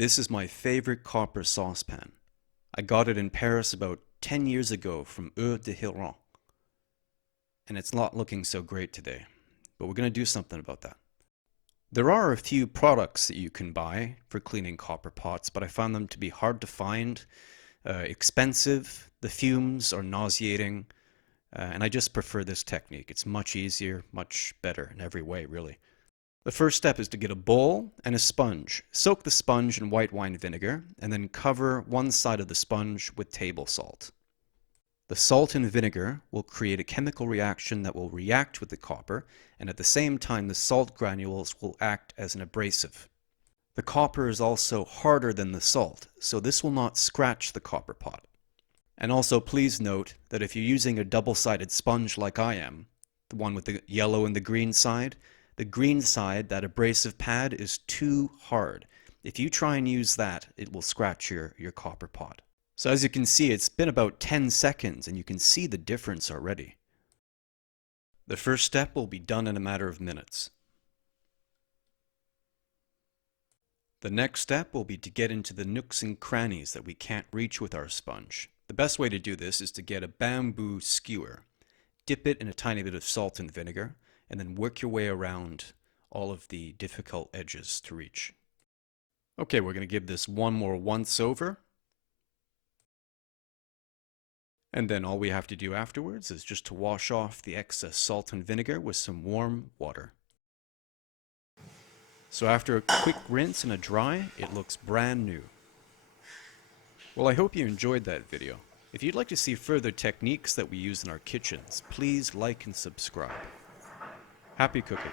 This is my favorite copper saucepan. I got it in Paris about 10 years ago from de Hiron. And it's not looking so great today, but we're going to do something about that. There are a few products that you can buy for cleaning copper pots, but I found them to be hard to find, expensive, the fumes are nauseating, and I just prefer this technique. It's much easier, much better in every way, really. The first step is to get a bowl and a sponge. Soak the sponge in white wine vinegar and then cover one side of the sponge with table salt. The salt and vinegar will create a chemical reaction that will react with the copper, and at the same time the salt granules will act as an abrasive. The copper is also harder than the salt, so this will not scratch the copper pot. And also please note that if you're using a double-sided sponge like I am, the one with the yellow and the green side, the green side, that abrasive pad, is too hard. If you try and use that, it will scratch your copper pot. So as you can see, it's been about 10 seconds and you can see the difference already. The first step will be done in a matter of minutes. The next step will be to get into the nooks and crannies that we can't reach with our sponge. The best way to do this is to get a bamboo skewer, dip it in a tiny bit of salt and vinegar, and then work your way around all of the difficult edges to reach. Okay, we're going to give this one more once over. And then all we have to do afterwards is just to wash off the excess salt and vinegar with some warm water. So after a quick rinse and a dry, it looks brand new. Well, I hope you enjoyed that video. If you'd like to see further techniques that we use in our kitchens, please like and subscribe. Happy cooking!